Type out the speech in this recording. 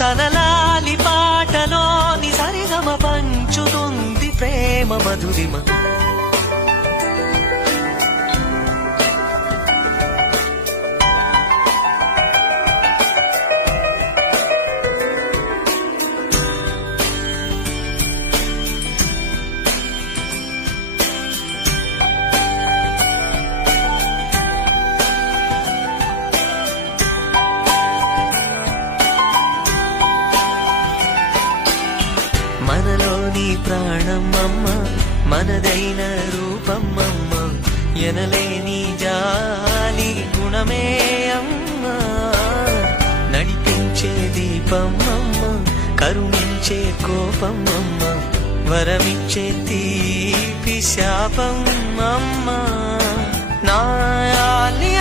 తన లాలి పాటలోని సరిగమ పంచుతుంది ప్రేమ మధురిమ. మనలోని ప్రాణమమ్మ, మనదైన రూపమమ్మ, ఎనలేని జాలి గుణమే అమ్మ. నడిపించే దీపమమ్మ, కరుణించే కోపమమ్మ, వరమిచ్చే తీపి శాపమమ్మ. నాయాలి